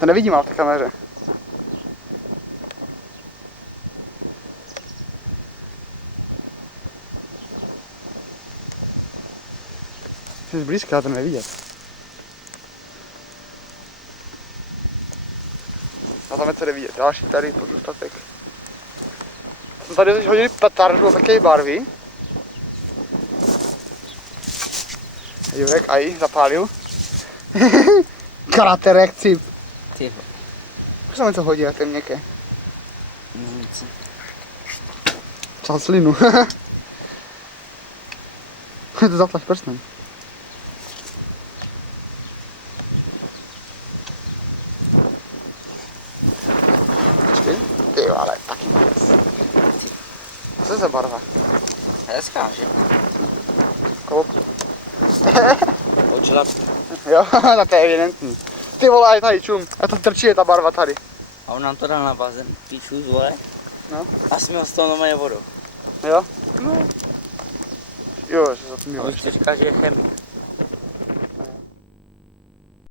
To nevidím ale v té kameře. Jsi zblízka, já to nevidět. A tam je co jde vidět. Další tady pozůstatek. Jsem tady teď hodili petardu také barvy. Jurek aj zapálil. Kraterek cip. Ty. Už jsem něco hodil, to je měkké. Nic. Čal slinu. To zaplaš prstem. Počkej. Ty jo, ale taky moc. Co je za barva? Hezká, že? Kolo. Očila. Jo, to je evidentní. Ty vole, aj tady čum. A to trčí je ta barva tady. A on nám to dal na bazén, píšu, vole. No. A jsme ho z toho normálně vodou. Jo? No. Jo, že za to mi A už to říká, že je chemik.